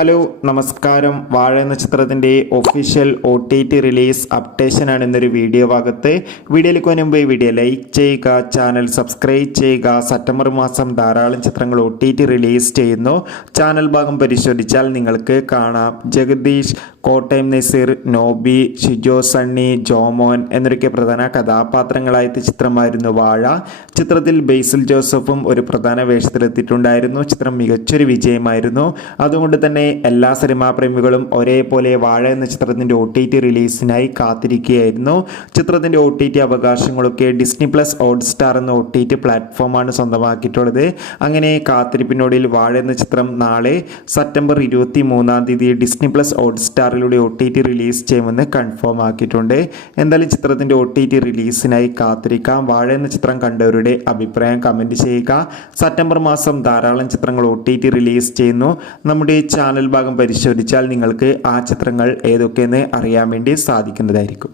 Hello നമസ്കാരം. വാഴ എന്ന ചിത്രത്തിൻ്റെ ഒഫീഷ്യൽ OTT റിലീസ് അപ്ഡേഷനാണ് ഇന്നൊരു വീഡിയോ ഭാഗത്ത്. വീഡിയോയിലേക്ക് മുൻപ് വീഡിയോ ലൈക്ക് ചെയ്യുക, ചാനൽ സബ്സ്ക്രൈബ് ചെയ്യുക. സെപ്റ്റംബർ മാസം ധാരാളം ചിത്രങ്ങൾ OTT റിലീസ് ചെയ്യുന്നു. ചാനൽ ഭാഗം പരിശോധിച്ചാൽ നിങ്ങൾക്ക് കാണാം. ജഗദീഷ്, കോട്ടയം നസീർ, നോബി, ഷിജോ സണ്ണി, ജോമോൻ എന്നൊക്കെ പ്രധാന കഥാപാത്രങ്ങളായ ചിത്രമായിരുന്നു വാഴ. ചിത്രത്തിൽ ബേസിൽ ജോസഫും ഒരു പ്രധാന വേഷത്തിലെത്തിയിട്ടുണ്ടായിരുന്നു. ചിത്രം മികച്ചൊരു വിജയമായിരുന്നു. അതുകൊണ്ട് തന്നെ എല്ലാ സിനിമാ പ്രേമികളും ഒരേപോലെ വാഴ എന്ന ചിത്രത്തിൻ്റെ OTT റിലീസിനായി കാത്തിരിക്കുകയായിരുന്നു. ചിത്രത്തിൻ്റെ OTT അവകാശങ്ങളൊക്കെ ഡിസ്നി പ്ലസ് ഹോട്ട്സ്റ്റാർ എന്ന OTT പ്ലാറ്റ്ഫോമാണ് സ്വന്തമാക്കിയിട്ടുള്ളത്. അങ്ങനെ കാത്തിരിപ്പിനോടിൽ വാഴ എന്ന ചിത്രം നാളെ സെപ്റ്റംബർ 23 ഡിസ്നി പ്ലസ് ഹോട്ട്സ്റ്റാറിലൂടെ OTT റിലീസ് ചെയ്യുമെന്ന് കൺഫേം ആക്കിയിട്ടുണ്ട്. എന്തായാലും ചിത്രത്തിൻ്റെ OTT റിലീസിനായി കാത്തിരിക്കാം. വാഴ എന്ന ചിത്രം കണ്ടവരുടെ അഭിപ്രായം കമൻറ്റ് ചെയ്യുക. സെപ്റ്റംബർ മാസം ധാരാളം ചിത്രങ്ങൾ OTT റിലീസ് ചെയ്യുന്നു. നമ്മുടെ ചാനൽ ഭാഗം പരിശോധിച്ചാൽ നിങ്ങൾക്ക് ആ ചിത്രങ്ങൾ ഏതൊക്കെയെന്ന് അറിയാൻ വേണ്ടി സാധിക്കുന്നതായിരിക്കും.